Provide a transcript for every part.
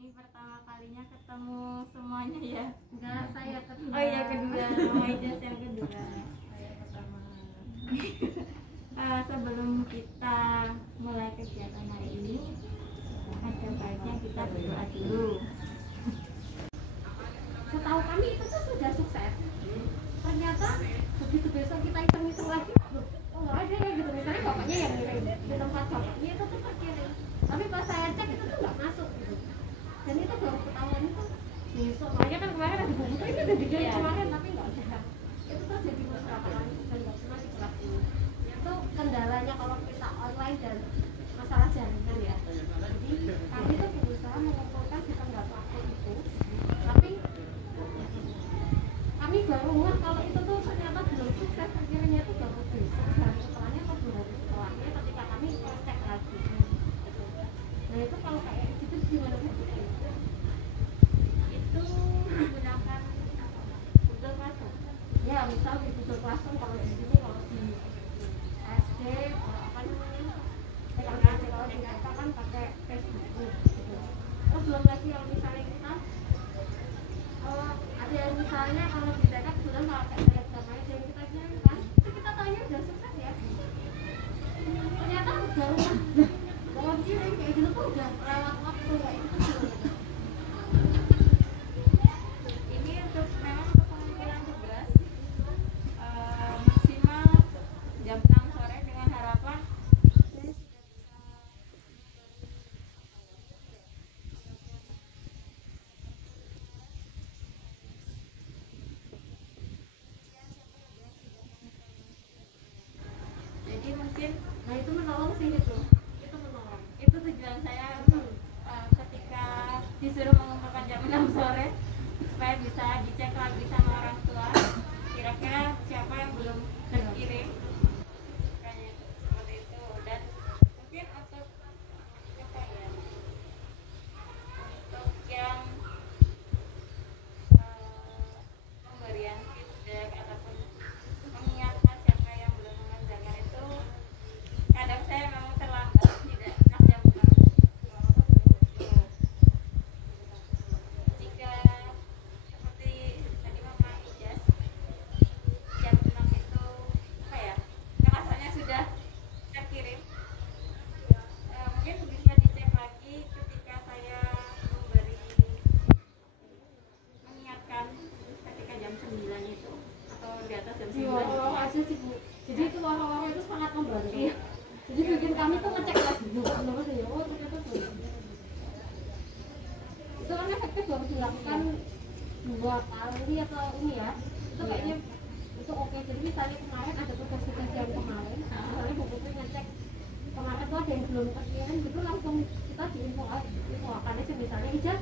Ini pertama kalinya ketemu semuanya ya? Enggak, saya kedua. Oh iya kedua, Mama Ijaz yang kedua. Saya pertama. Sebelum kita mulai kegiatan hari ini, ada baiknya kita berdoa dulu. Setahu kami itu tuh sudah sukses. Ternyata begitu besok kita iseng-iseng lagi, oh nggak ada ya gitu. Misalnya bapaknya yang ngirim di tempat bapaknya itu tuh terkirim. Tapi pas saya cek itu tuh nggak masuk gitu. Dan itu baru ketahuan itu besok. Makanya kan kemarin ada buku itu udah dikirim kemarin tapi nggak ada. Itu terjadi beberapa kali dan nggak cuma di kelas ini. Itu kendalanya kalau kita online dan masalah jaringan ya. Jadi kami tuh berusaha mengumpulkan di tanggal waktu itu. Tapi kami baru ngeh kalau itu tuh ternyata belum sukses, akhirnya itu baru besok hari setelahnya atau 2 hari setelahnya ketika kami cek lagi. Nah itu kalau kayak gitu gimana Bu? Itu menggunakan Google Classroom. Ya misal di Google Classroom, kalau di sini kalau di SD apa namanya kalau di TK kan pakai Facebook gitu. Terus belum lagi kalau misalnya kita ada yang misalnya kalau di TK kebetulan pakai Telegram aja yang kita kirim kan, itu kita tanya udah sukses ya. Ternyata udah kalau kirim kayak gitu tuh udah lewat waktu kayak gitu. Ini untuk memang untuk pengumpulan tugas maksimal jam 6 sore dengan harapan saya sudah bisa jadi mungkin Nah itu menolong sih itu menolong. itu tujuan saya untuk ketika disuruh mengumpulkan jam 6 sore supaya bisa dicek lagi sama orang tua kira-kira siapa yang belum terkirim kayaknya seperti itu. Dan mungkin untuk apa ya, untuk yang pemberian feedback ataupun mengingatkan siapa yang belum mengerjakan itu kadang saya memang terlambat, tidak pas jam 6. Jika seperti tadi Mama Ijaz jam 6 itu apa ya, rasanya sudah terkirim, mungkin bisa dicek lagi ketika saya mengingatkan ketika jam 9 itu atau di atas jam 9 Di lorong aja sih Bu. Jadi itu lorong itu sangat membantu. Jadi bikin kami tuh ngecek lagi juga benar ya. Oh ternyata belum. Itu kan efektif baru dilakukan 2 kali atau ini ya. Itu kayaknya itu oke. Jadi misalnya kemarin ada tugas-tugas yang kemarin, misalnya Bu Putri ngecek kemarin tuh ada yang belum terkirim gitu, langsung kita diinfokan aja misalnya Ijaz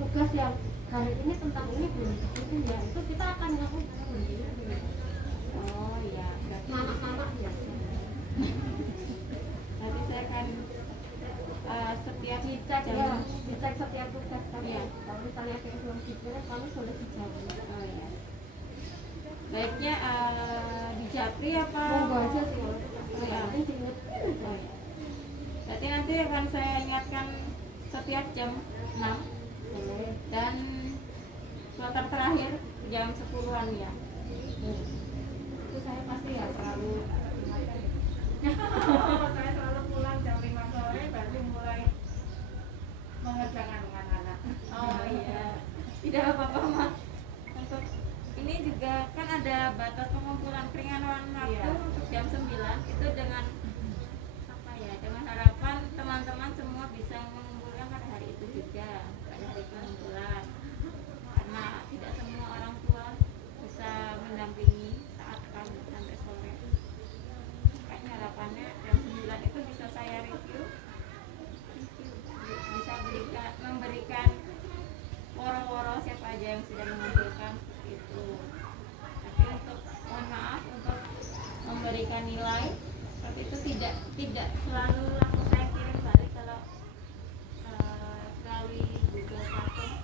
tugas yang hari ini tentang ini belum terkirim ya, itu kita akan lakukan begini. oh iya, berarti Anak-anak ya. nanti saya akan setiap Dicek jam ya, dicek setiap tugas kami. Iya. Kalau misalnya ada yang belum dikirim, kami boleh dijawab. oh iya, baiknya di Japri apa Monggo aja sih kalau Oh iya. nanti diinget. Oh iya. Berarti nanti akan saya ingatkan setiap jam 6 Boleh. dan kloter terakhir jam 10-an ya. Itu saya pasti ya selalu Saya selalu pulang jam 5 sore baru mulai mengerjakan dengan anak. Oh iya, tidak apa-apa Mak. Untuk ini juga kan ada batas pengumpulan keringanan waktu Iya. untuk jam 9 itu dengan apa ya, dengan harapan teman-teman semua bisa mengumpulkan pada hari itu juga, pada hari pengumpulan, karena tidak semua orang tua bisa mendampingi saat kami sampai sore. Kayaknya harapannya jam 9 itu bisa saya review, bisa memberikan woro-woro siapa aja yang sudah mengumpulkan seperti itu. Tapi untuk mohon maaf untuk memberikan nilai seperti itu tidak selalu langsung saya kirim balik kalau melalui Google Classroom,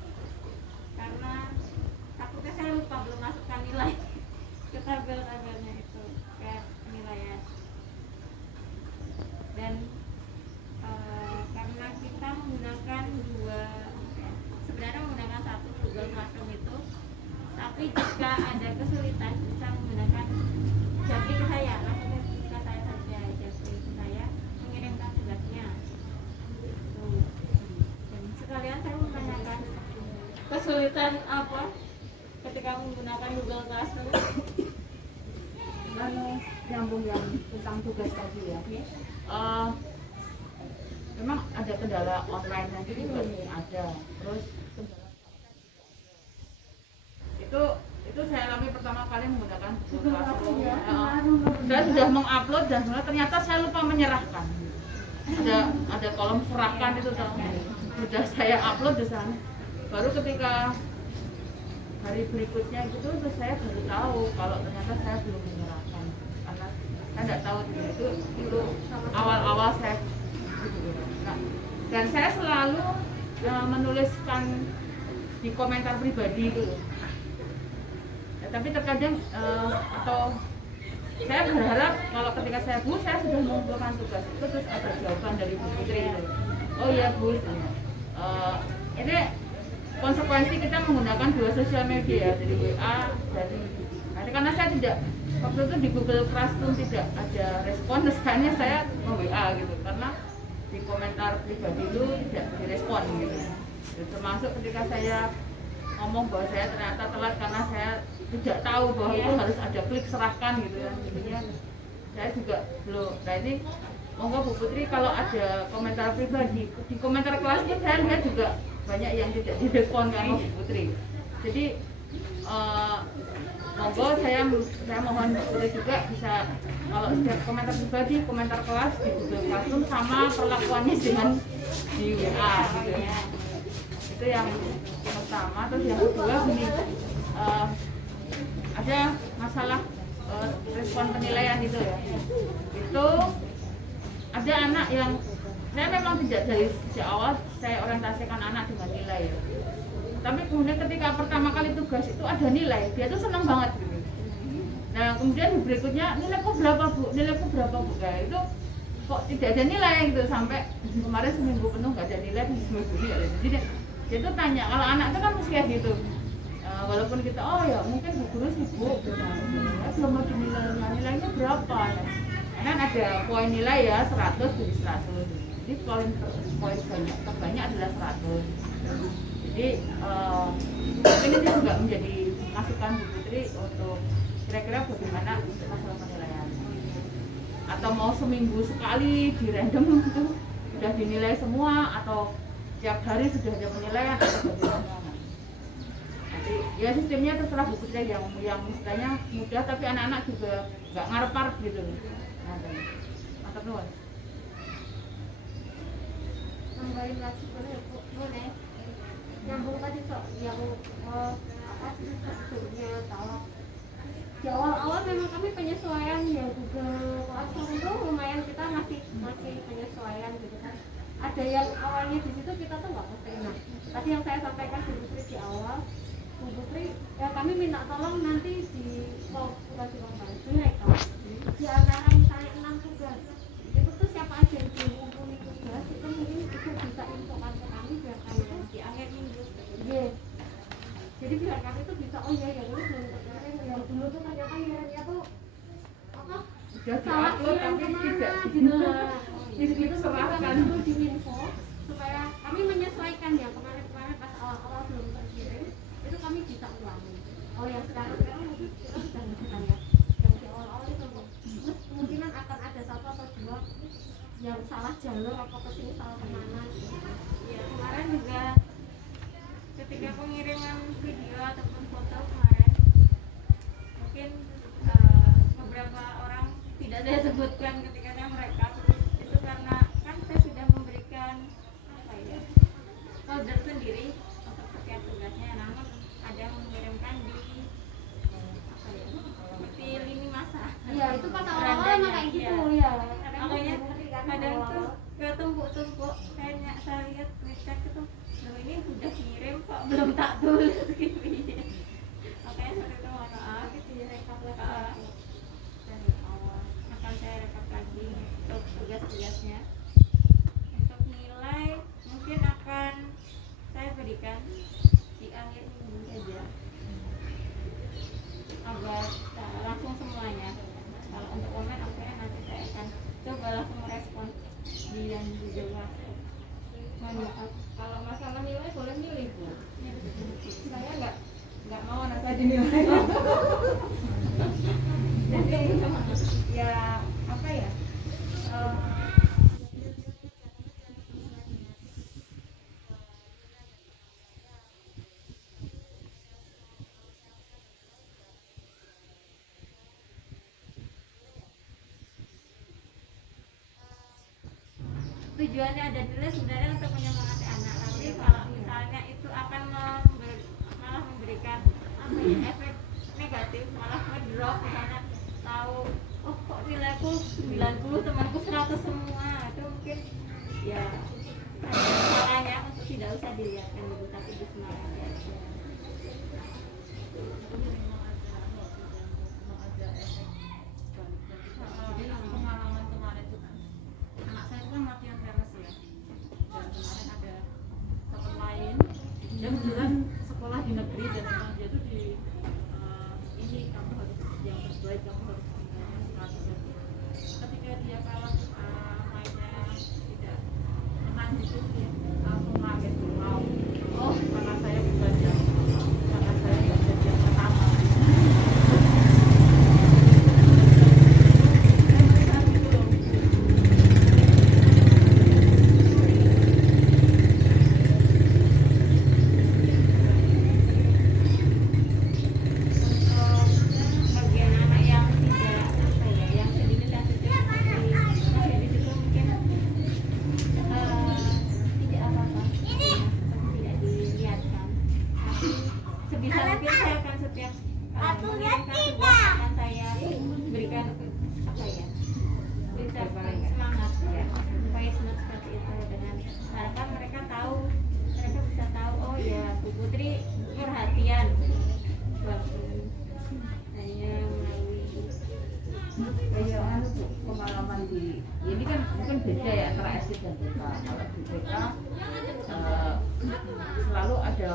karena takutnya saya lupa belum masukkan nilai ke tabel-tabelnya itu kayak penilaian. Dan karena kita menggunakan menyambung yang tentang tugas tadi ya. Memang ada kendala online nanti juga ada. Terus itu saya alami pertama kali menggunakan Google Classroom. Saya sudah mengupload dan ternyata saya lupa menyerahkan. Ada kolom serahkan itu sudah saya upload di sana. Baru ketika hari berikutnya gitu terus saya baru tahu kalau ternyata saya belum menyerahkan karena saya tidak tahu itu awal-awal saya nah, dan saya selalu menuliskan di komentar pribadi itu ya, tapi terkadang atau saya berharap kalau ketika saya sudah mengumpulkan tugas itu terus ada jawaban dari Bu Putri itu. Oh iya Bu, ini konsekuensi kita menggunakan dua sosial media dari WA dari karena saya tidak waktu itu di Google Classroom tidak ada respon, misalnya saya nge-WA gitu karena di komentar pribadi itu tidak direspon gitu. Termasuk ketika saya ngomong bahwa saya ternyata telat karena saya tidak tahu bahwa itu harus ada klik serahkan gitu kan, jadinya saya juga belum. Nah ini monggo Bu Putri kalau ada komentar pribadi di komentar kelas ini saya lihat juga banyak yang tidak direspon sama Bu Putri. Jadi monggo saya mohon Bu Putri juga bisa kalau setiap komentar pribadi, komentar kelas di Google Classroom sama perlakuannya dengan di WA gitu ya. Itu yang pertama. Terus yang kedua gini, ada masalah respon penilaian itu ya. Itu ada anak yang saya memang tidak dari sejak awal saya orientasikan anak dengan nilai ya. Tapi kemudian ketika pertama kali tugas itu ada nilai, dia tuh senang banget gitu. Nah kemudian berikutnya nilaiku berapa Bu? Nilaiku berapa Bu? Nah itu kok tidak ada nilai gitu sampai kemarin seminggu penuh nggak ada nilai, seminggu ini nggak ada. Jadi dia tuh tanya, kalau anak itu kan mesti kayak gitu. Walaupun kita oh ya mungkin Bu guru sibuk, belum ada nilainya berapa ya? Karena ada poin nilai ya 100 dari 100. Jadi poin terbanyak adalah 100. Jadi mungkin itu juga menjadi masukan Bu Putri untuk kira-kira bagaimana untuk masalah penilaian. Atau mau seminggu sekali di random itu sudah dinilai semua atau tiap hari sudah ada penilaian atau bagaimana. Jadi ya sistemnya terserah Bu Putri yang istilahnya mudah tapi anak-anak juga nggak ngarep-ngarep gitu. Nah, mantap nuwun. Nambahin lagi boleh Bu? Boleh. Nyambung tadi Sok yang apa sebetulnya kalau di awal-awal memang kami penyesuaian ya Google Classroom itu lumayan kita masih penyesuaian gitu kan. Ada yang awalnya di situ kita tuh nggak pasti. Nah, tadi yang saya sampaikan Bu Putri di awal, Bu Putri ya kami minta tolong nanti di bukan di bantu ya di antara misalnya 6 tugas itu tuh siapa aja yang mengumpulkan tugas itu mungkin itu bisa infokan ke kami biar kami tuh di akhir minggu gitu. Jadi biar kami tuh bisa oh ya ya dulu belum kemarin yang dulu tuh ternyata nilainya tuh apa salah tapi tidak gitu serahkan itu di info supaya kami menyesuaikan ya kemarin pas awal-awal belum terkirim itu kami bisa ulangi. Oh yang sekarang mungkin kita sudah ngerti ya yang di awal-awal itu kemungkinan akan ada 1 atau 2 yang salah jalur atau kesini salah kemana gitu. Ya kemarin juga ketika pengiriman video ataupun foto kemarin mungkin beberapa orang tidak saya sebutkan ketika saya merekam itu karena kan saya sudah memberikan apa ya folder sendiri untuk setiap tugasnya, namun ada yang mengirimkan di apa ya seperti lini masa. Iya itu pas awal-awal emang kayak gitu ya. Makanya kadang tuh ketumpuk-tumpuk saya lihat ngecek itu loh ini udah kirim kok belum tak tulis gitu ya. Makanya seperti itu mohon maaf Itu direkap lagi dari awal akan saya rekap lagi untuk tugas-tugasnya. Untuk nilai mungkin akan saya berikan di akhir minggu saja agar langsung semuanya. Kalau untuk komen akhirnya nanti saya akan coba langsung merespon di yang Google Classroom. Maaf, kalau masalah nilai boleh milih Bu. Saya nggak mau anak saya dinilai. Jadi ya tujuannya ada nilai sebenarnya untuk menyemangati anak, tapi kalau misalnya itu akan malah memberikan apa ya, efek negatif, malah ngedrop, misalnya tahu oh kok nilaiku 90 temanku 100 semua, itu mungkin ya ada salahnya untuk tidak usah dilihatkan gitu, tapi disemangati aja. Pengalaman kemarin itu kan anak saya kan latihan tenis ya, dan kemarin ada teman lain dia kebetulan sekolah di negeri dan memang dia tuh di ini kamu harus yang terbaik, kamu harus ketika dia kalah mainnya tidak menang gitu, dia langsung kaget mau oh karena saya bukan yang karena saya nggak jadi yang pertama. Bagian anak yang tidak apa ya, yang sedikit sensitif seperti masih di situ mungkin tidak apa-apa, seperti tidak dilihatkan. Tapi sebisa mungkin saya akan setiap mengirimkan tugas akan saya berikan apa ya, ucapan semangat ya, voice note seperti itu, dengan harapan mereka tahu, mereka bisa tahu oh ya Bu Putri perhatian walaupun hanya melalui Kayak pengalaman di ini kan mungkin beda ya antara SD dan TK. Kalau di TK selalu ada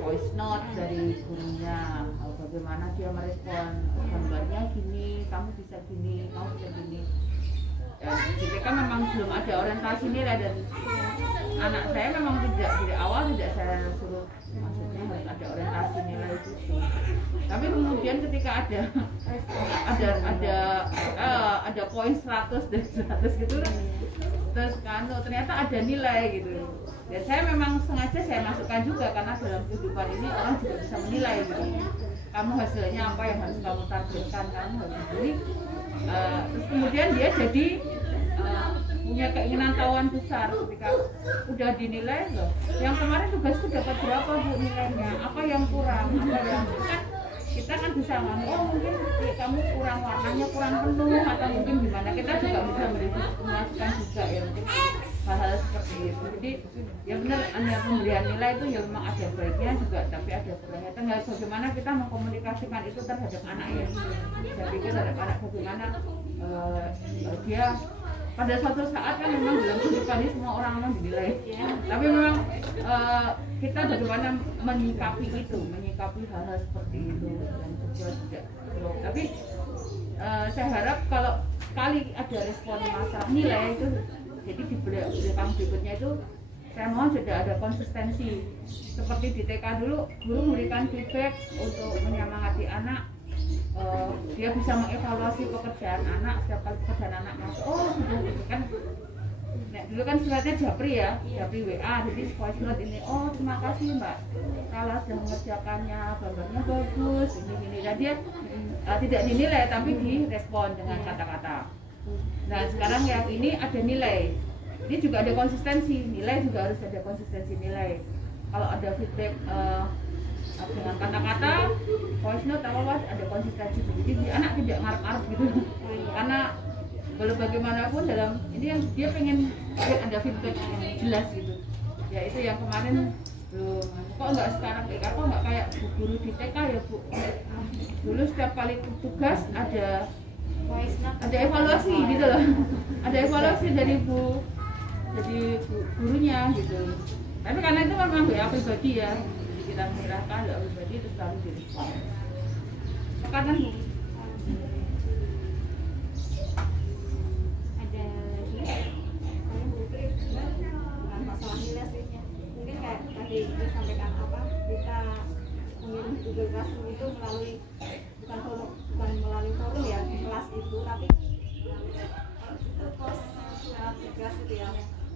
voice note dari gurunya, bagaimana dia merespon gambarnya gini, kamu bisa gini, kamu bisa gini. Dan di TK memang belum ada orientasi nilai dan anak saya memang tidak dari awal tidak saya suruh, maksudnya harus ada orientasi nilai itu. Tapi kemudian ketika ada poin 100 dan 100 gitu, terus kan ternyata ada nilai gitu. Dan saya memang sengaja saya masukkan juga karena dalam kehidupan ini orang juga bisa menilai gitu. Kamu hasilnya apa yang harus kamu targetkan, kamu harus begini. Terus kemudian dia jadi punya keinginan tahuan besar ketika udah dinilai loh. Yang kemarin tugasku dapat berapa Bu nilainya? Apa yang kurang? Apa yang kan kita kan bisa ngomong, oh mungkin kamu kurang warnanya kurang penuh atau mungkin gimana, kita juga bisa memasukkan juga ya mungkin hal-hal seperti itu. Jadi ya benar, hanya pemberian nilai itu ya memang ada baiknya juga tapi ada kurangnya. Tinggal bagaimana kita mengkomunikasikan itu terhadap anak ya. Saya pikir terhadap anak bagaimana dia pada suatu saat kan memang dalam kehidupan ini semua orang memang dinilai ya. Tapi memang kita bagaimana menyikapi itu, menyikapi hal-hal seperti itu dan juga tidak. Tapi saya harap kalau sekali ada respon masalah nilai itu, jadi di belakang berikutnya itu saya mohon sudah ada konsistensi. Seperti di TK dulu, guru memberikan feedback untuk menyemangati anak. Dia bisa mengevaluasi pekerjaan anak, setiap kali pekerjaan anak masuk, oh sudah kan. Nah, dulu kan suratnya Japri ya, Japri WA, jadi voice note ini, oh terima kasih Mbak kalau sudah mengerjakannya, gambarnya bagus, ini. Dan dia tidak dinilai tapi direspon dengan kata-kata. Nah sekarang yang ini ada nilai, ini juga ada konsistensi, nilai juga harus ada konsistensi nilai. Kalau ada feedback dengan kata-kata, voice note apa ada konsistensi, jadi anak tidak ngarep-ngarep gitu. Karena kalau bagaimanapun dalam ini yang dia pengen ada feedback yang jelas gitu. Ya itu yang kemarin belum. Kok nggak sekarang TK, kok nggak kayak guru di TK ya Bu? Dulu setiap kali tugas ada evaluasi gitu loh. Ada evaluasi dari gurunya gitu. Tapi karena itu memang WA pribadi ya, kita menyerahkan WA pribadi itu selalu direspon. Karena bukan masalah nilai sih, mungkin kayak tadi kita sampaikan apa, kita mengirim Google Classroom itu melalui bukan melalui forum ya di kelas itu, tapi itu pos tugas gitu ya.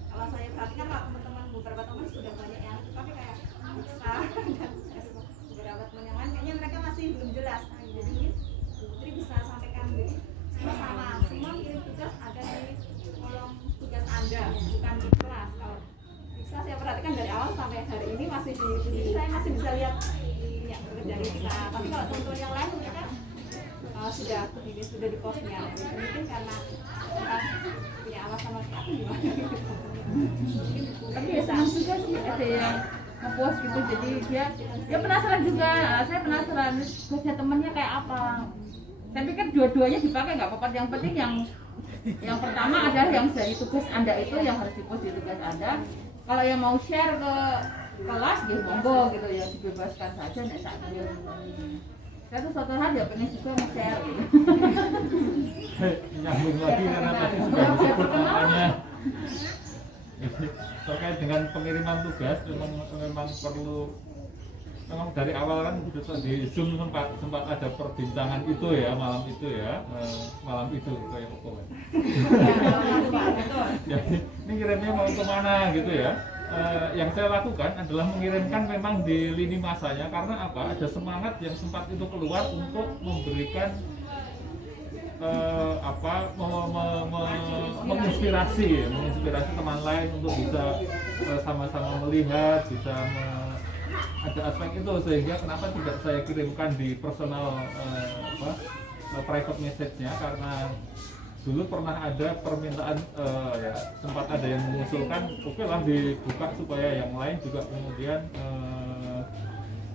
Kalau saya perhatikan teman-teman beberapa teman sudah banyak yang itu, tapi kayak bisa dan beberapa teman yang lain kayaknya mereka masih belum jelas. Nah, jadi ini Putri bisa sampaikan jadi semua sama, semua kirim tugas ada di kolom tugas Anda, bukan di sudah begini sudah di kosnya mungkin karena orang punya alasan masih aku gimana Tapi ya senang juga sih ada yang ngepost gitu, jadi dia penasaran juga. Saya penasaran tugasnya temennya kayak apa. Saya pikir dua-duanya dipakai nggak apa-apa, yang penting yang pertama adalah yang dari tugas Anda itu yang harus dipost di tugas Anda. Kalau yang mau share ke kelas gitu monggo gitu ya, dibebaskan saja nek sakjane. Saya tuh suatu hari ya pengen juga nge-share gitu. Nyambung lagi karena tadi sudah disebut namanya terkait dengan pengiriman tugas memang perlu, memang dari awal kan di Zoom sempat ada perbincangan itu ya, malam itu kayak apa jadi ini kirimnya mau kemana gitu ya. Yang saya lakukan adalah mengirimkan memang di lini masanya, karena apa, ada semangat yang sempat itu keluar untuk memberikan menginspirasi teman lain untuk bisa sama-sama melihat, bisa ada aspek itu, sehingga kenapa tidak saya kirimkan di personal private message-nya, karena dulu pernah ada permintaan ya, sempat ada yang mengusulkan oke lah dibuka supaya yang lain juga kemudian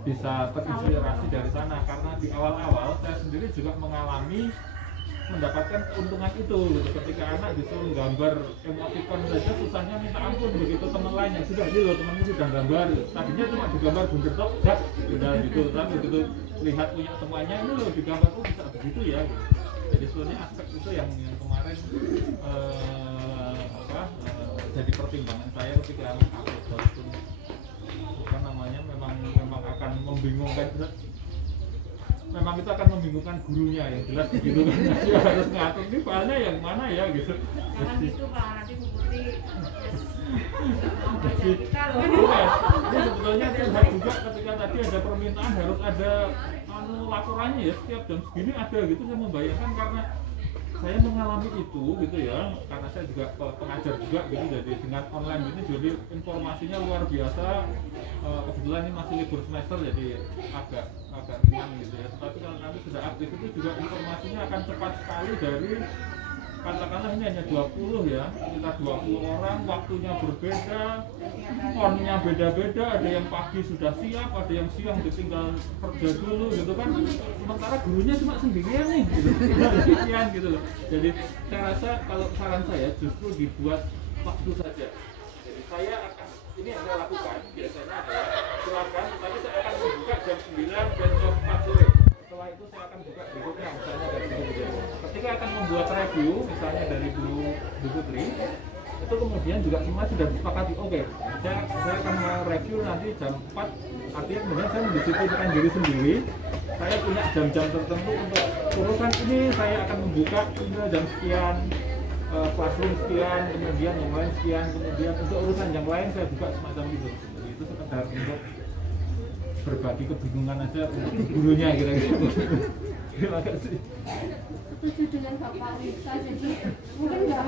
bisa terinspirasi dari sana, karena di awal-awal saya sendiri juga mengalami mendapatkan keuntungan itu gitu. Ketika anak disuruh gambar emoticon saja susahnya minta ampun, begitu teman lain yang sudah gitu, temanmu sudah gambar, tadinya cuma digambar buntir tok udah gitu, tapi begitu lihat punya semuanya ini loh digambar, oh bisa begitu ya gitu. Jadi sebenarnya aspek itu yang kemarin jadi pertimbangan saya ketika upload, walaupun bukan namanya memang akan membingungkan, memang itu akan membingungkan gurunya yang jelas begitu kan. Dia harus ngatur ini filenya yang mana ya gitu. jangan gitu Pak, nanti Bu Putri Ini sebetulnya terlihat juga ketika tadi ada permintaan harus ada laporannya ya, setiap jam segini ada gitu. Saya membayangkan karena saya mengalami itu gitu ya, karena saya juga pengajar juga gitu, jadi dengan online gitu jadi informasinya luar biasa. Kebetulan ini masih libur semester jadi agak ringan gitu ya, tetapi kalau nanti sudah aktif itu juga informasinya akan cepat sekali. Dari katakanlah ini hanya 20 ya, kita 20 orang, waktunya berbeda, onnya beda-beda, ada yang pagi sudah siap, ada yang siang ditinggal kerja dulu gitu kan, sementara gurunya cuma sendirian nih gitu, sekian gitu loh. Jadi saya rasa kalau saran saya justru dibuat waktu saja. Jadi saya akan, ini yang saya lakukan biasanya adalah silakan, tetapi saya akan membuka jam 9 dan jam 4 sore. Setelah itu saya akan buka berikutnya, misalnya dari Bu. Ketika akan membuat review, misalnya dari Bu Putri, itu kemudian juga semua sudah disepakati, oke, saya akan review nanti jam 4, artinya kemudian saya mendisiplinkan diri sendiri. Saya punya jam-jam tertentu untuk urusan ini, saya akan membuka hingga jam sekian, classroom sekian, kemudian yang lain sekian, kemudian untuk urusan yang lain saya buka semacam itu. Jadi itu sekedar untuk berbagi kebingungan aja untuk gurunya kira-kira. Terima kasih. Setuju dengan Bapak Risa, jadi mungkin nggak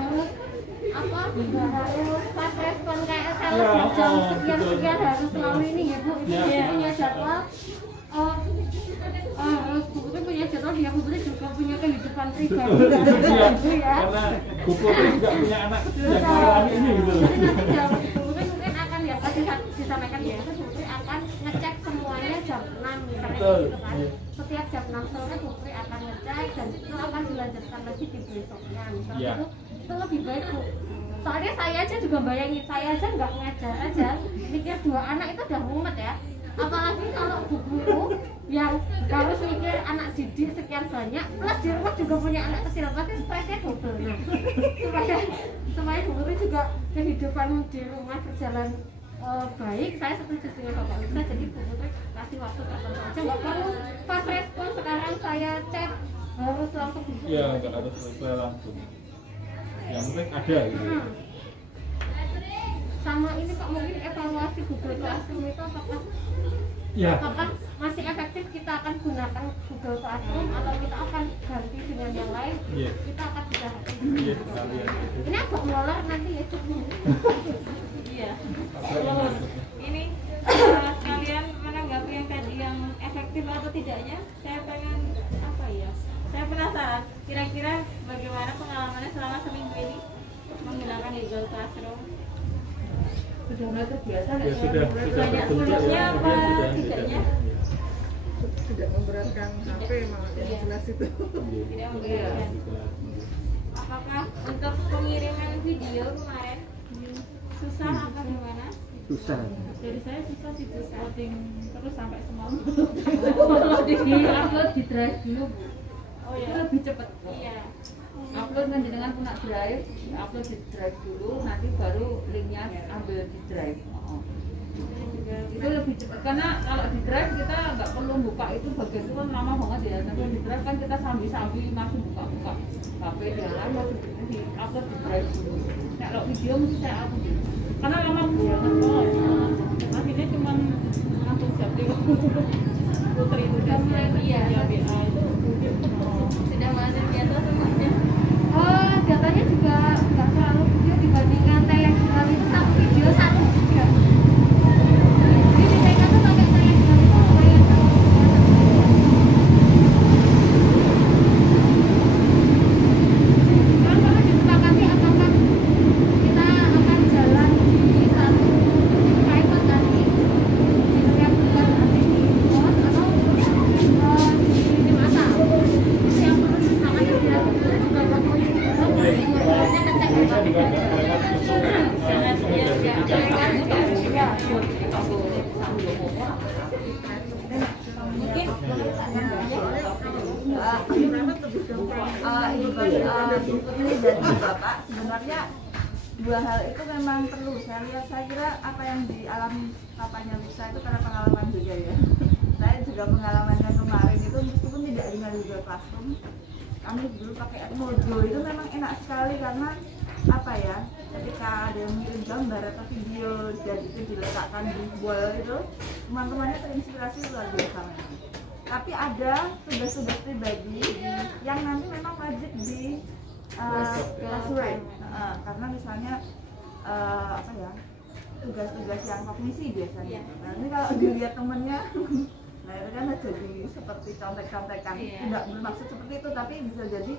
harus pas respon kayak sales jam sekian harus selalu ini ya Bu, itu punya jadwal. Harus Bu Putri punya jadwal, dia Bu Putri juga punya kehidupan pribadi gitu ya. Karena Bu Putri juga punya anak kecil yang mengalami ini gitu. Bu Putri mungkin akan ya tadi disampaikan Bu Putri akan ngecek semuanya jam 6 misalnya gitu kan. Setiap jam 6 sore Bu Putri akan ngecek dan itu akan dilanjutkan lagi di besoknya misalnya itu lebih baik Bu. Soalnya saya aja juga bayangin, saya aja nggak ngajar aja mikir 2 anak itu udah mumet ya, apalagi kalau bu guru yang harus mikir anak didik sekian banyak plus di rumah juga punya anak kecil, pasti stresnya double. Supaya Bu Putri juga kehidupan di rumah berjalan baik, saya setuju dengan Bapak Lisa. Jadi Bu Putri kasih waktu tertentu aja, nggak perlu pas respon sekarang saya cek harus langsung dibuka. Iya, nggak harus selesai langsung, yang penting ada gitu. Sama ini Pak, mungkin evaluasi Google Classroom itu apakah masih efektif kita akan gunakan Google Classroom atau kita akan ganti dengan yang lain? Kita akan bisa ini agak molor nanti ya cukupnya. Iya. Ini kalian menanggapi yang tadi yang efektif atau tidaknya, saya pengen apa ya? Saya kira-kira bagaimana pengalamannya selama seminggu ini menggunakan Google Classroom? Sudah mulai terbiasa Ya nggak? sudah Banyak terbentuk sulitnya ya, apa sudah. tidaknya? Tidak memberatkan HP malah yang Iya. jelas itu. Tidak memberatkan. Apakah untuk pengiriman video kemarin susah apa gimana? Susah. Dari saya susah sih Bu, loading terus sampai semalam. Di-upload di drive dulu, Bu. Oh Itu ya. lebih cepat. Iya. Upload kan dengan punya drive, upload di drive dulu, nanti baru linknya ambil di drive. Itu lebih cepat karena kalau di drive kita nggak perlu buka itu bagian itu kan lama banget ya. Tapi di drive kan kita sambil masih buka HP dia lalu di upload di drive dulu. Nah, kalau video mesti saya upload dulu. Karena lama banget kok. Akhirnya cuma langsung jadi putri itu Sudah mulai iya. WA itu sudah mulai biasa semuanya. Datanya juga nggak terlalu video dibandingkan Telegram itu satu video satu juga. Jadi di Telegram tuh pakai Telegram itu lumayan satu video satu video. Kan kalau disepakati apakah kita akan jalan di satu iPad nanti di setiap bulan nanti di pos atau di masa itu yang perlu disepakati di beberapa poin. Baik, bisa juga lewat untuk Sangat biasa. Mungkin Ibu Putri dan Bapak sebenarnya dua hal itu memang perlu. Saya kira apa yang dialami papanya Lisa itu karena pengalaman juga ya. Saya juga pengalamannya kemarin itu meskipun tidak dengan Google Classroom, kami dulu pakai Mojo itu memang enak sekali karena apa ya, ketika ada yang ngirim gambar atau video dan itu diletakkan di wall itu teman-temannya terinspirasi luar biasa memang. Tapi ada tugas-tugas pribadi yang nanti memang wajib di classroom. Karena misalnya apa ya, tugas-tugas yang kognisi biasanya. Nah ini kalau dilihat temennya nah itu kan jadi seperti contek-contekan. Tidak bermaksud seperti itu, tapi bisa jadi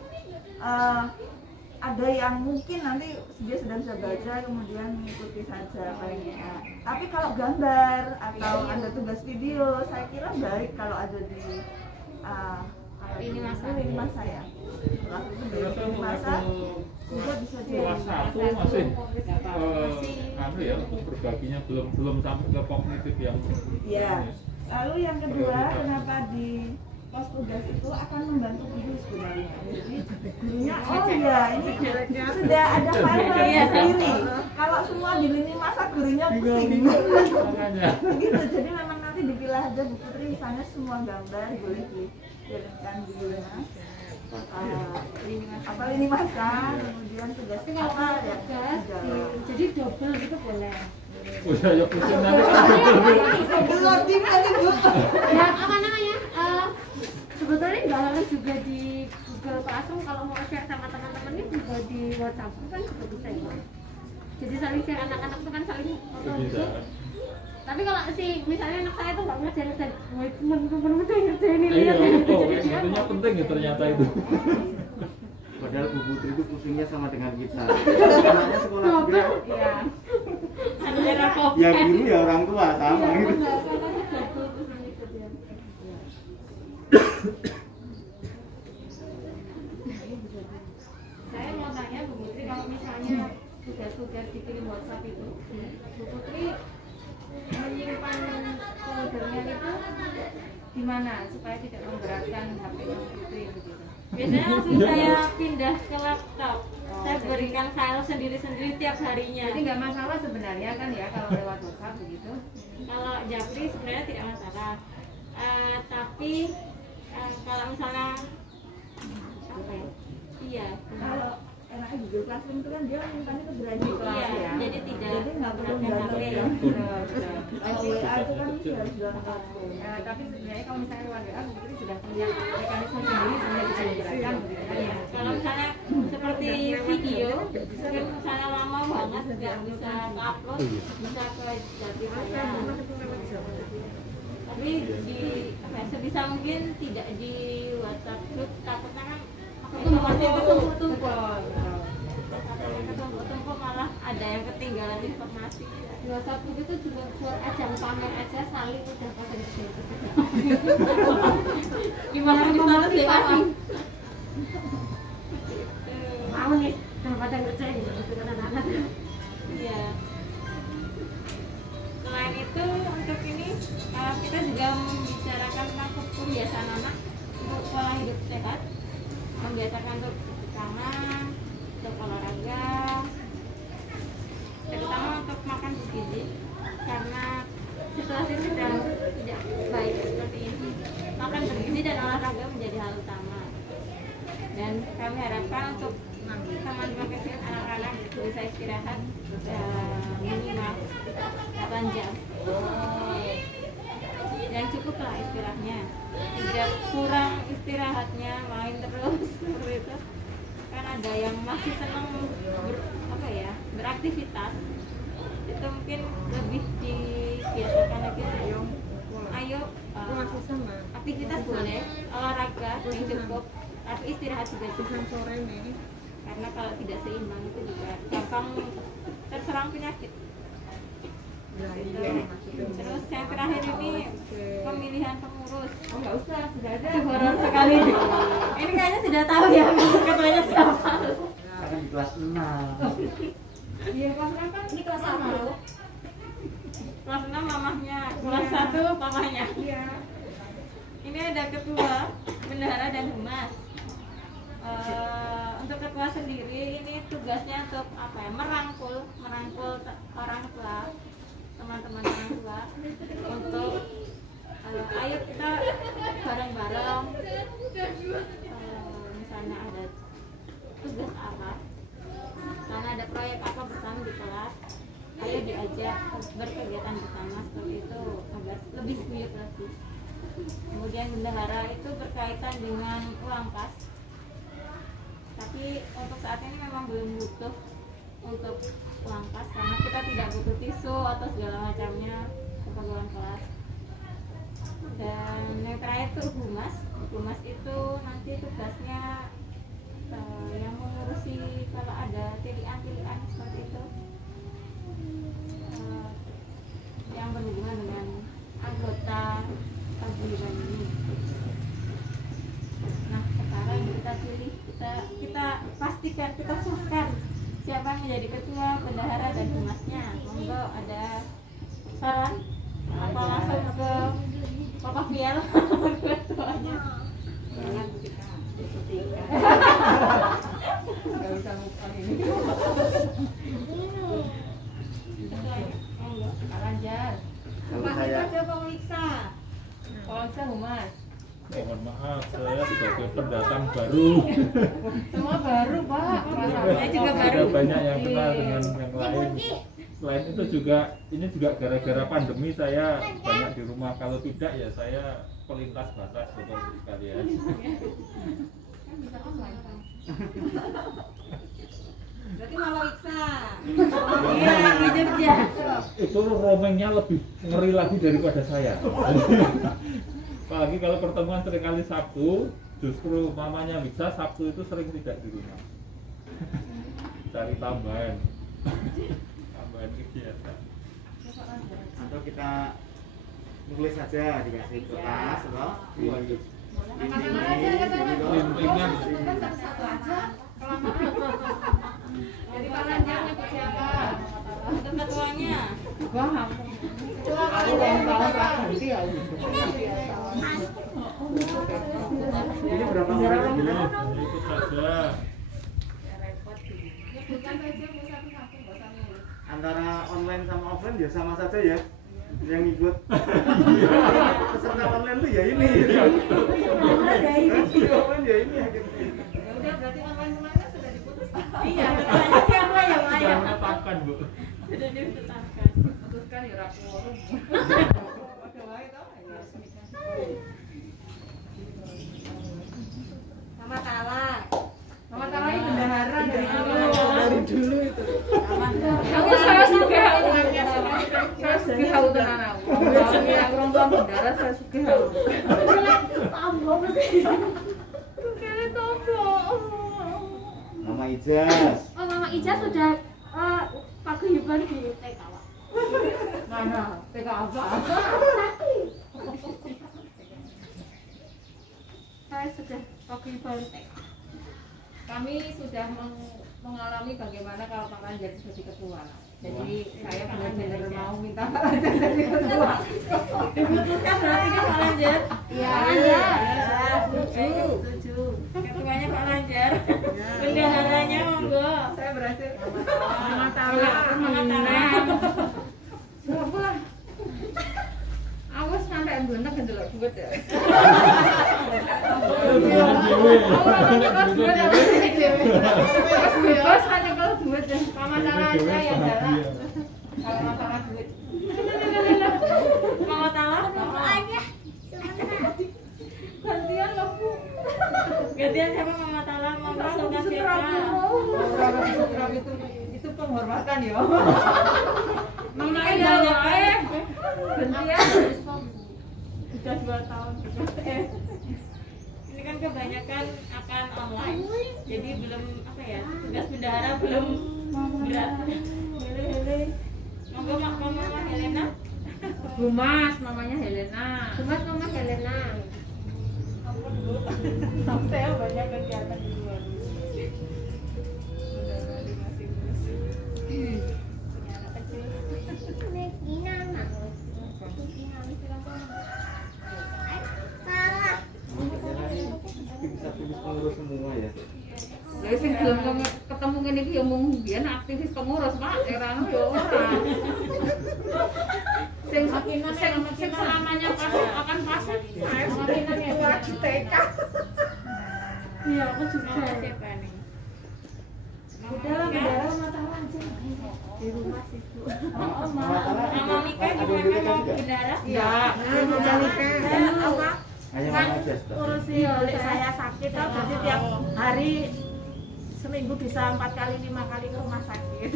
ada yang mungkin nanti dia sudah bisa baca kemudian mengikuti saja baiknya. Tapi kalau gambar atau ada tugas video, saya kira baik kalau ada di Lini masa. lini masa ya. Kalau itu di lini masa juga bisa jadi. kelas 1 masih anu ya, untuk berbaginya belum sampai ke kognitif yang Iya. Lalu yang kedua, kenapa di pos tugas itu akan membantu guru sebenarnya. Jadi gurunya, oh iya ini sudah ada file-filenya sendiri. Kalau semua di lini masa gurunya pusing. makanya. Begitu. Jadi memang nanti dipilah aja Bu Putri, misalnya semua gambar boleh dikirimkan di lini masa, kemudian tugas apa ya. Jadi double itu boleh. Udah ya pusing nanti kan Loading nanti Bu. Ya apa namanya? Sebetulnya nggak harus juga di Google Classroom, kalau mau share sama teman-temannya juga di WhatsApp kan juga bisa ya. Jadi saling share, anak-anak itu kan saling foto bisa. grup. Tapi kalau si misalnya anak saya tuh nggak ngerjain temen-temen itu ngerjain ini Iya, lihat oh, jadi dia sebetulnya penting ya ternyata itu. Padahal Bu Putri itu pusingnya sama dengan kita. Anaknya sekolah juga. iya. Ada kopi. Ya guru ya orang tua sama gitu. Saya mau tanya Bu Putri, kalau misalnya tugas-tugas dikirim WhatsApp itu, Bu Putri menyimpan foldernya itu di mana supaya tidak memberatkan HP-nya Bu Putri begitu? Biasanya langsung saya pindah ke laptop. Saya berikan file sendiri-sendiri tiap harinya. Jadi nggak masalah sebenarnya kan ya kalau lewat WhatsApp begitu. Kalau Japri sebenarnya tidak masalah. Tapi kalau misalnya apa ya? Iya. Kalau enaknya Google Classroom itu kan dia mintanya ke drive di kelas Iya, ya. jadi tidak Jadi nggak perlu beratkan download HP. ya. Kalau WA itu kan harus download. Nah, tapi sebenarnya kalau misalnya lewat WA Bu Putri sudah punya mekanisme sendiri supaya bisa memberatkan begitu kan ya. Kalau misalnya seperti video, mungkin misalnya lama banget nggak bisa upload, bisa ke Japri saya. Tapi di apa ya, sebisa mungkin tidak di WhatsApp group, takutnya kan itu masih tumpuk-tumpuk. ketumpuk malah ada yang ketinggalan informasi. 21 itu juga buat ajang pamer aja saling udah pada gitu. Dimasang di status ya kasih. Mau nih, udah pada ngerjain gitu kan anak-anak. Iya. Selain itu untuk ini kita juga membicarakan tentang kebiasaan anak untuk pola hidup sehat, membiasakan untuk cuci tangan, untuk olahraga, terutama untuk makan bergizi karena situasi sedang tidak baik seperti ini. Makan bergizi dan olahraga menjadi hal utama. Dan kami harapkan untuk teman-teman kecil, anak-anak bisa istirahat minimal 8 jam. Dan cukuplah istirahatnya, tidak kurang istirahatnya, main terus seperti itu. Kan ada yang masih senang beraktivitas, itu mungkin lebih dibiasakan lagi. Ayo aktivitas boleh, olahraga yang cukup, tapi istirahat juga cukup. Karena kalau tidak seimbang itu juga gampang terserang penyakit. Terus yang terakhir ini pemilihan pengurus. Enggak usah, sudah ada. Horor sekali. Ini kayaknya sudah tahu ya ketuanya siapa. Kan di kelas 6. Iya, kelas berapa? Ini kelas 1. Kelas 6 mamahnya, kelas 1 mamahnya. Iya. Ini ada ketua, bendahara dan humas. Untuk ketua sendiri ini tugasnya untuk apa ya, merangkul orang tua, teman-teman orang tua untuk ayo kita bareng-bareng, misalnya ada tugas apa, misalnya ada proyek apa bersama di kelas, ayo diajak berkegiatan bersama seperti itu agar lebih guyup lagi. Kemudian bendahara itu berkaitan dengan uang kas, tapi untuk saat ini memang belum butuh untuk uang kas karena kita tidak butuh tisu atau segala macamnya keperluan kelas. Dan yang terakhir itu humas itu nanti tugasnya yang mengurusi kalau ada pilihan seperti itu, yang berhubungan dengan anggota paguyuban ini. Nah sekarang kita pilih, kita pastikan, kita sahkan siapa yang menjadi ketua, bendahara dan humasnya. Monggo ada saran apa langsung ke Bapak Fiel ketuanya. Jangan kita nggak bisa lupa ini. Monggo Pak Lanjar. Kalau saya Kalau bisa humas. Mohon maaf, saya sebagai pendatang baru. Semua baru, Pak. Saya juga baru. Tidak banyak yang kenal dengan yang lain. Selain itu juga, ini juga gara-gara pandemi saya banyak di rumah. Kalau tidak ya saya pelintas batas Bapak Ibu sekalian. Berarti malah Iksa. Iya di Jogja. Itu roamingnya lebih ngeri lagi daripada saya. Apalagi kalau pertemuan seringkali Sabtu, justru mamanya bisa Sabtu itu sering tidak di rumah. Cari tambahan kegiatan. atau kita nulis saja dikasih kertas atau Lintingan. Satu aja. Jadi Pak Lanjar nyebut siapa? Untuk ketuanya. Paham. Aku ulang tahun Pak Ganti ya. ini berapa orang gitu? Ikut saja. Bukan saja mau satu-satu, nggak usah ngurus. Antara online sama offline ya sama saja ya. Yang ikut peserta online tuh ya ini. Offline ya ini ya gitu. Ya udah, berarti online kemarin sudah diputus. Iya, ketuanya siapa yang Sudah layak? menetapkan, Bu. Sudah ditetapkan. Putuskan ya raporum. Oke, wae toh. Mama kalah. Mama Tara ini bendahara dari dulu. Dari dulu itu. Aku saya suka uangnya saya suka halu tenan aku. Uangnya orang tua bendahara saya suka halu. Tambah mesti. Kene topo. Ijaz. Oh, Mama Ija sudah paguyuban di TK, Pak. Mana? TK apa? Saya sudah paguyuban TK. Kami sudah mengalami bagaimana kalau Pak Lanjar jadi ketua. Jadi saya benar-benar mau minta Pak Lanjar jadi ketua. Diputuskan berarti kan Pak Lanjar? Iya. Setuju. Ketuanya Pak Lanjar. Bendaharanya monggo. Saya berhasil. Mama Tala. Apa? Awas sampai bener ndelok duit ya. Bebas hanya kalau duit ya. Mama Tala aja yang galak. Kalau masalah duit. Mama Tala. Gantian loh Bu. Gantian siapa Mama Tala? Mau konsultan siapa? Itu penghormatan ya. Mama Kan ya banyak, gantian. Sudah 2 tahun juga. Ini kan kebanyakan akan online. Jadi belum apa ya? Tugas bendahara belum berat. Hele. Monggo Mama Helena. Humas mamanya Helena. Mas Mama Helena. Saya banyak kegiatan di luar. Punya anak kecil. Bisa tulis pengurus semua ya. Jadi sing gelem ketemu ngene iki ya mung biyen aktivis pengurus, Pak. Era anu ya ora. Sing selamanya pas akan pas. Makinan ya lagi TK. Iya, aku juga. Siapa nih? Udah mata aja di rumah sih, Bu. Mama Mika gimana mau bendahara? Iya. Apa? Hanya Kan Mama Ijaz. urusin balik saya sakit kan, jadi tiap hari seminggu bisa 4 kali 5 kali ke rumah sakit.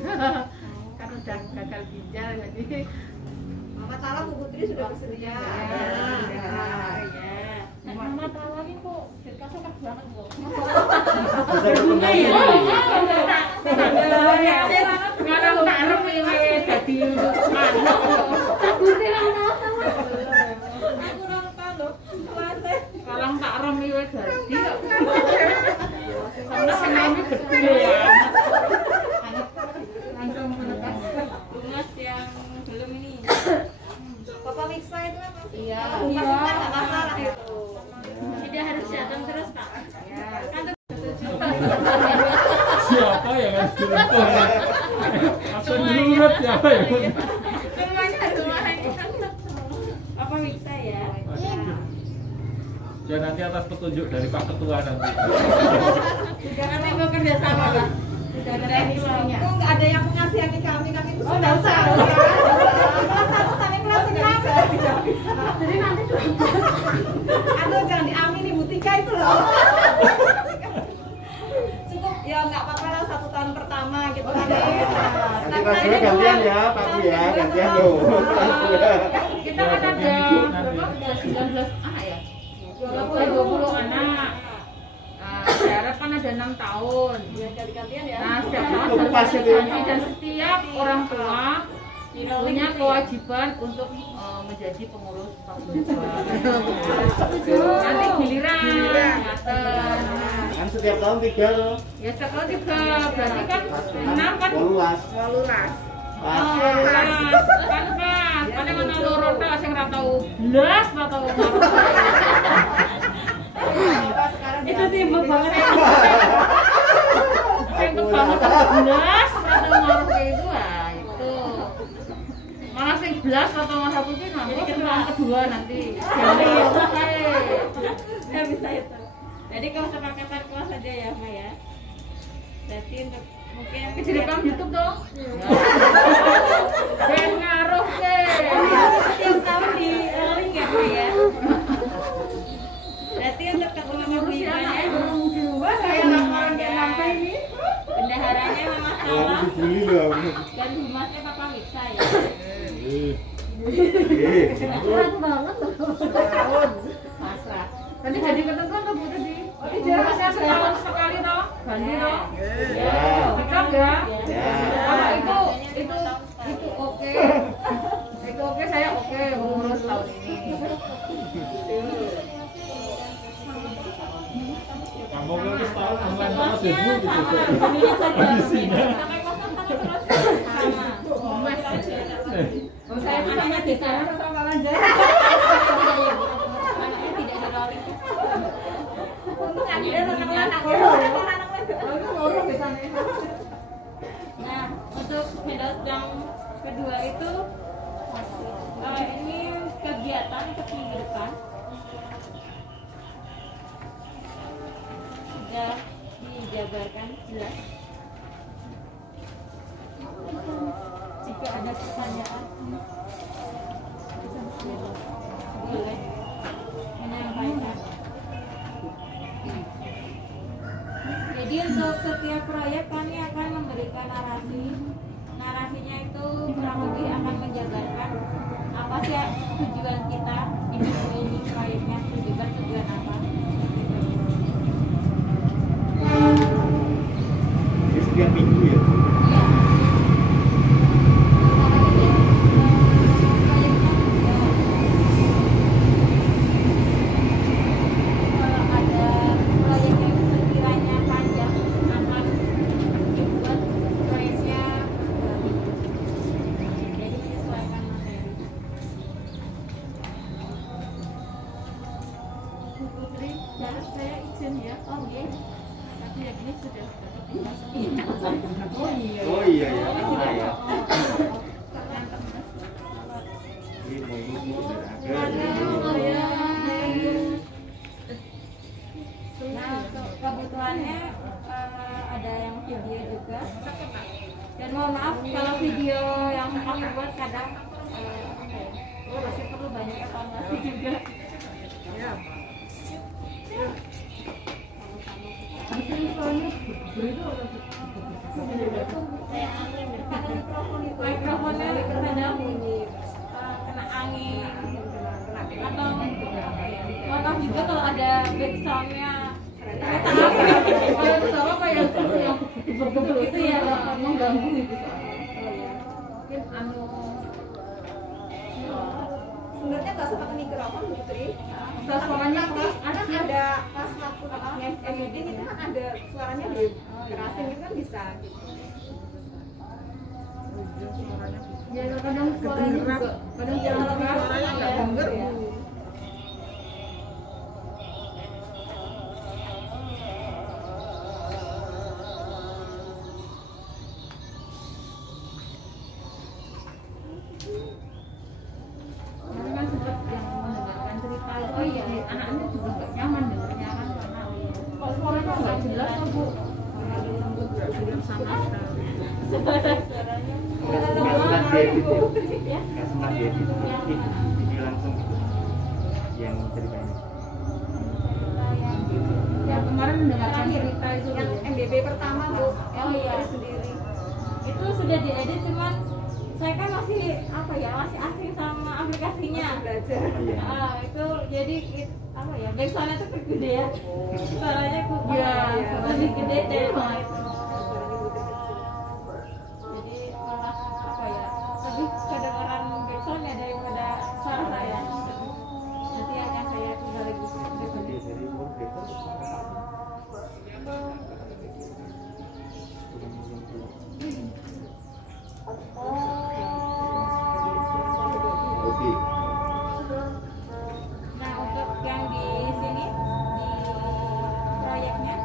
Kan udah gagal ginjal jadi Mama Tala Bu Putri sudah bersedia. Mama Tala ini kok dekat banget kok. Bisa berkembang. Ngarang tak rem iki dadi manuk. Kalau tak rem iki dadi kok. Sama sename gede ya. Langsung menetas. Humas yang belum ini. Bapak Miksa itu kan masih. Iya. Masih kan nggak masalah. Tidak harus datang terus, Pak. Kan Siapa yang harus direspon? Absen dulu Red, siapa ya? semuanya harus main. Apa bisa ya? Ya nanti atas petunjuk dari Pak Ketua nanti. Sudah nanti mau kerjasama, Pak. Sudah ada istrinya. Kok nggak ada yang mengasihani kami itu sudah usah. Kelas 1 sampai kelas 6 tidak bisa. Jadi nanti tuh Aduh jangan diamini Bu Tika itu loh. Cukup ya nggak apa-apa lah 1 tahun pertama gitu kan. Nanti rasanya gantian ya, Pak Bu ya, gantian loh. Kita kan ada berapa? 19 anak ya? 20 anak. Daerah kan ada 6 tahun. Ganti-gantian ya. Nah, setiap tahun Oh, harus pas ganti itu. dan setiap orang tua punya kewajiban untuk menjadi pengurus paguyuban. Nanti giliran, ngaten. Kan setiap tahun 3 loh. Ya setiap tahun 3, berarti kan 6 kan. Walulas. Kan pas. Paling ana loro tok sing ora tau blas, ora tau ngaruh. Itu sibuk banget. Sing kebangun blas, ora tau ngaruh itu itu. Malah sing blas atau masa putih nanti ketuaan kedua nanti. Jadi Nggak bisa itu. Jadi kalau sepakatan kelas aja ya, Ma ya. Berarti untuk mungkin direkam YouTube dong. Ben ngaruh ke. setiap tahun di link ya, Ma ya. Berarti untuk ketua paguyubannya Di rumah saya laporan ke sampai ini. bendaharanya Mama Aku Tala dibully loh. dan humasnya Papa Miksa ya. aturan banget loh. Masa. Nanti jadi ketentuan tuh Bu tadi. Oh, iya, saya setahun sekali toh. Bandi loh. Ya. Cocok ya? Ya. Kalau itu oke. Itu oke, saya oke ngurus tahun ini. Kamu harus tahu online sama Kosnya Facebook gitu. sama, belinya saja. Kondisinya. Sampai kosnya sama terus sama. Oh, saya anaknya di sana sama aja. Anaknya tidak ada rolling. Untung ada anak-anak. Ngurus di sana. Nah, untuk medal yang kedua itu ini kegiatan untuk minggu depan sudah dijabarkan jelas. Jika ada pertanyaan boleh menyampaikan. Jadi untuk setiap proyek kami akan memberikan narasi. Narasinya itu kurang lebih akan menjabarkan apa sih tujuan kita ini proyeknya, tujuan apa. Jadi setiap minggu ya. Iya. Kalau ada proyek yang sekiranya panjang akan dibuat proyeknya jadi menyesuaikan materi. Bu Putri, saya izin ya. Oh iya. Tapi yang ini sudah Oh iya. Oh iya ya. Ah, ya. ternyata Mas. Ini mau ibu dari Oh agak. iya. Nah, untuk kebutuhannya ada yang video juga. Dan mohon maaf kalau video yang kami buat kadang masih perlu banyak evaluasi juga. Mikrofonnya kadang kena angin atau maaf juga kalau ada back soundnya Kalau itu sama apa yang berbebel itu ya mengganggu itu. Mungkin anu Sebenarnya nggak usah pakai mikrofon, Bu Putri. suaranya Nanti ada pas waktu meeting itu kan ada suaranya dikerasin itu kan bisa gitu. ya kadang suaranya juga kadang suaranya nggak denger. Kemarin kan sempat yang mendengarkan cerita itu, Oh iya. anaknya juga nggak nyaman dengernya kan karena kok suaranya nggak jelas kok Bu. Sama sekali. suaranya Nggak sempat diedit ya. Nggak sempat diedit. Ini langsung gitu. Yang ceritanya. Ya kemarin mendengarkan cerita itu Yang MBB pertama Bu, Oh iya. sendiri. Itu sudah diedit cuman saya kan masih apa ya masih asing sama aplikasinya. Belajar. Iya. Itu jadi apa ya backsoundnya tuh kegedean suaranya Iya, lebih gede dari Iya. itu. Jadi malah apa ya lebih kedengaran backsoundnya daripada suara saya. Nanti akan saya tinggal lagi. Jadi dari wallpaper. Oke. Nah untuk yang di sini di proyeknya,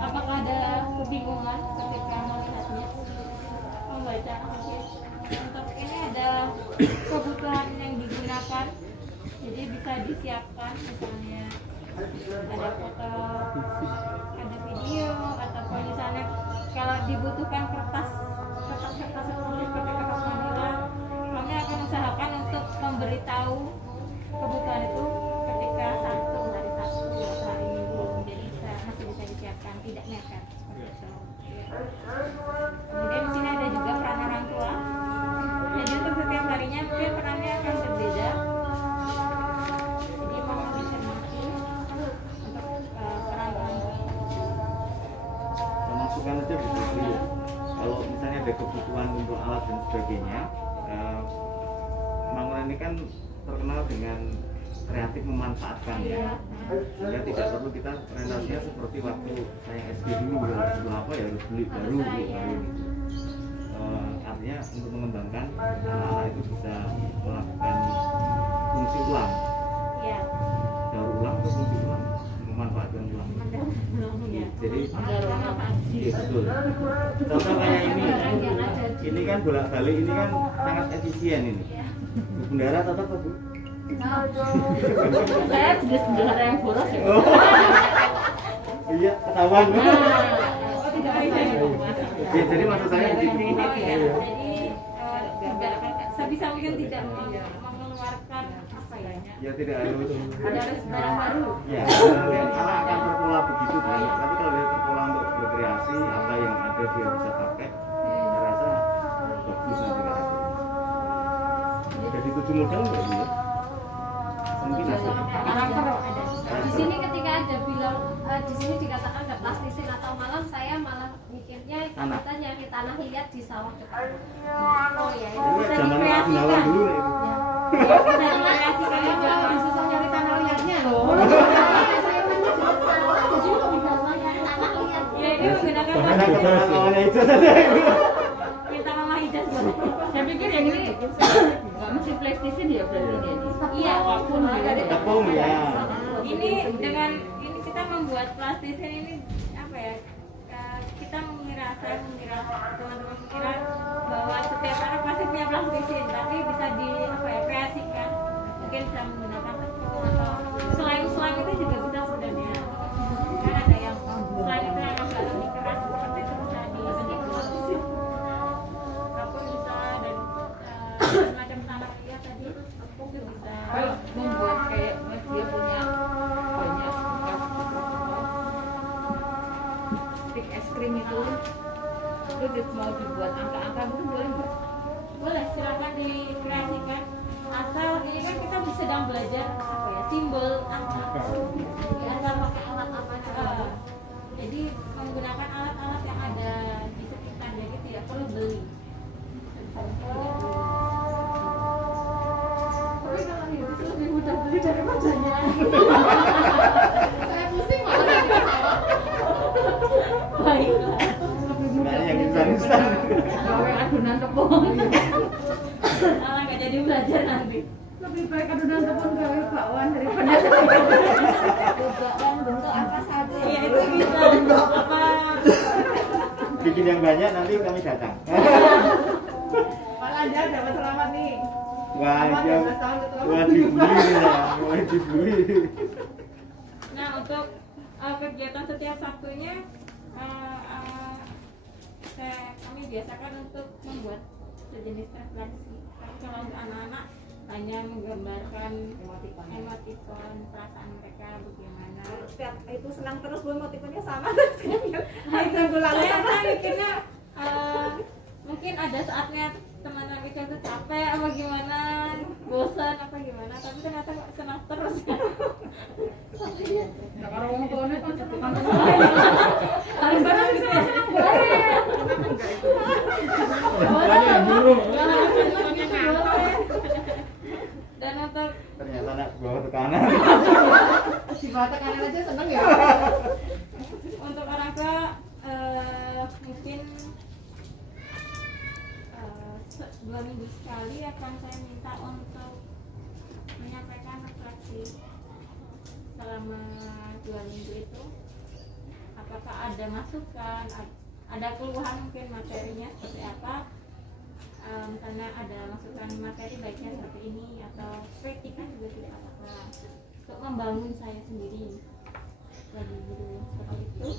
apakah ada kebingungan ketika melihatnya, membaca? Oke. Untuk ini ada kebutuhan yang digunakan, jadi bisa disiapkan misalnya ada foto, ada video, ataupun misalnya kalau dibutuhkan kertas seperti kertas manila, kami akan usahakan untuk memberitahu kebutuhan itu ketika Sabtu, hari Sabtu atau hari Minggu, jadi masih bisa disiapkan, tidak mepet seperti itu. Kemudian di sini ada juga peran orang tua. Jadi untuk setiap harinya mungkin perannya akan berbeda. Jadi mohon dicermati untuk peran orang tua. ada kebutuhan untuk alat dan sebagainya. Mangunan ini kan terkenal dengan kreatif memanfaatkan ya. Ya tidak perlu kita renovasinya seperti waktu saya SD dulu harus apa ya harus beli baru gitu. Artinya untuk mengembangkan anak-anak itu bisa melakukan fungsi ulang. Iya. Daur ulang itu fungsi ulang, memanfaatkan ulang. Jadi iya betul. Contoh kayak ini kan bolak-balik ini kan sangat efisien ini. Bu Bendara tetap apa Bu? Saya jenis bendahara yang boros ya. Iya ketahuan. Tidak Ya, jadi maksud saya begini. jadi tidak sebisa mungkin tidak mengeluarkan apa ya? Ya tidak harus. Harus barang baru. Ya, anak akan terpola begitu kan. Tapi kalau dia terpola untuk berkreasi, apa yang ada dia bisa pakai. Saya rasa bagus nanti karakternya. Jadi 7 model enggak ya? Mungkin ada. Karakter di sini ketika ada bilang di sini dikatakan ada plastisin atau malam, saya malah mikirnya katanya kita tanah liat di sawah depan. Oh ya, itu Ini bisa zaman Pak Gunawan dikreasikan. dulu ya itu. Bisa dikreasikan juga. Susah nyari tanah liatnya loh. Jadi penggambaran tanah liat. Ya ini menggunakan Karena plastik. keterangannya itu saja. Minta Mama Hijaz buat. Saya pikir yang ini nggak mesti PlayStation ya berarti dia. Iya. Apapun gitu. Tepung ya. Ini dengan ini kita membuat plastisin ini apa ya? Kita mengira teman-teman mengira bahwa setiap anak pasti punya plastisin, tapi bisa di apa ya kreasikan. Mungkin bisa menggunakan tepung atau selain itu juga bisa sebenarnya. Kan ada yang selain itu yang agak lebih keras seperti itu bisa di apapun bisa dan semacam tanah liat tadi tepung itu bisa. Kalau membuat kayak dia punya banyak stick es krim itu mau dibuat angka-angka itu boleh nggak? Boleh, silakan dikreasikan. Asal ini kan kita sedang belajar apa ya simbol angka. Asal pakai alat apa aja. Jadi menggunakan alat-alat yang ada di sekitarnya gitu ya, perlu beli. Tapi kalau itu lebih mudah beli daripadanya. Saya pusing malah di sawah. Baiklah. Sebenarnya yang instan-instan. Gawe adonan tepung. Malah nggak jadi belajar nanti. Lebih baik adonan tepung gawe bakwan daripada Bakwan bentuk apa saja. Iya itu bisa. Apa? Bikin yang banyak nanti kami datang. Pak Lanjar dapat selamat nih. Wah, Selamat ya. 12 tahun ketua. Wah dibully ya, wah dibully. Nah untuk kegiatan setiap Sabtunya kami biasakan untuk membuat sejenis refleksi. Tapi kalau untuk anak-anak hanya menggambarkan emotikon perasaan mereka bagaimana. Setiap itu senang terus bu, motifnya sama terus kan. Hari Minggu lalu sama. Saya mikirnya mungkin ada saatnya teman kita tuh capek apa gimana, bosan apa gimana, tapi ternyata kok senang terus. nah, kalau ngomong ke orang kan cukup Harus senang gitu ya. Banyak yang burung. Dan untuk Ternyata anak bawa tekanan. Di bawah tekanan aja seneng ya. untuk orang tua mungkin 2 minggu sekali akan saya minta untuk menyampaikan refleksi selama 2 minggu itu. Apakah ada masukan, ada keluhan mungkin materinya seperti apa, misalnya ada masukan materi baiknya seperti ini atau kritikan juga tidak apa-apa untuk membangun saya sendiri bagi guru seperti itu.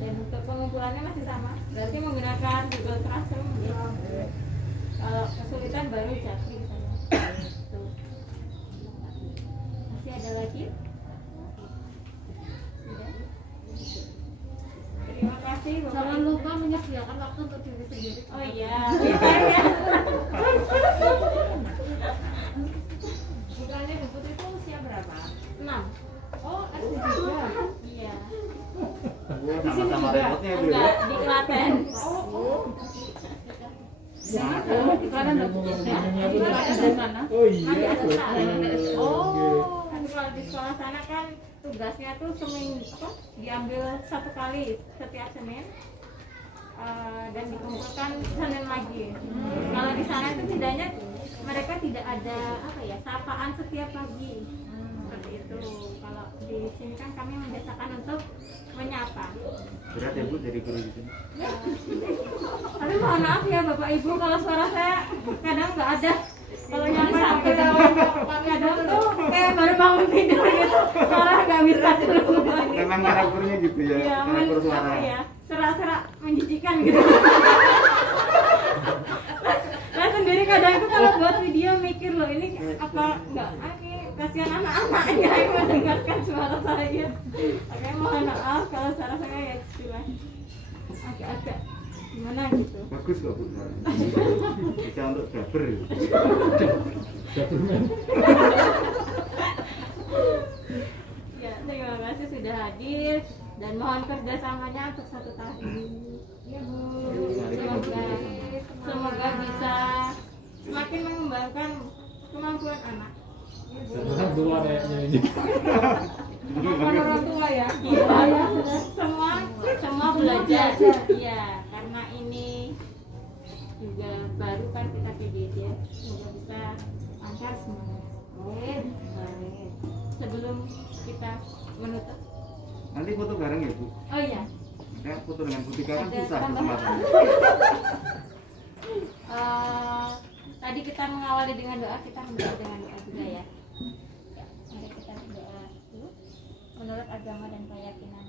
Dan untuk pengumpulannya masih sama, berarti menggunakan Google Classroom ya. Kalau kesulitan baru Japri saya. Tuh. Masih ada lagi? Sudah. Terima kasih Bapak. Jangan lupa menyediakan waktu untuk diri sendiri. Oh iya, ya. bukannya bubut itu usia berapa? 6. Oh, SD juga. Iya. Wah, sama-sama repotnya itu ya. Enggak di Klaten. Oh, Sekarang dari mana? Oh iya. Oh. Tapi kalau di sekolah sana kan tugasnya tuh seminggu diambil 1 kali setiap Senin. Dan dikumpulkan Senin lagi. Kalau di sana itu tidaknya mereka tidak ada sapaan setiap pagi seperti itu. Kalau di sini kan kami membiasakan untuk menyapa. Berat ya Bu jadi guru di sini. Tapi mohon maaf ya Bapak Ibu kalau suara saya kadang nggak ada. Kalau nyapa kadang tuh kayak baru bangun tidur gitu. Suara nggak bisa keluar. Memang karakternya gitu ya. Ya, Karakter suara. serak-serak menjijikan gitu. Saya sendiri kadang itu kalau buat video mikir loh ini apa enggak kasihan anak-anaknya yang mendengarkan suara saya. Oke, mohon maaf kalau suara saya ya istilah agak-agak gimana gitu. Bagus kok Bu. Bisa untuk gaber. Gaberman. Ya, terima kasih sudah hadir dan mohon kerjasamanya untuk 1 tahun ini. Ya Bu, semoga bisa semakin mengembangkan kemampuan anak. Orang tua kayaknya ini. Orang tua ya. Iya, semua belajar. Iya, karena ini juga baru kan kita PJJ, semoga bisa lancar semuanya. Amin. Sebelum kita menutup. Nanti foto bareng ya Bu. Oh iya. Ya foto dengan Bu Tika kan Ada susah tambahan. kesempatan. Tadi kita mengawali dengan doa, kita memulai dengan doa juga ya. Ya, mari kita berdoa dulu. Menurut agama dan keyakinan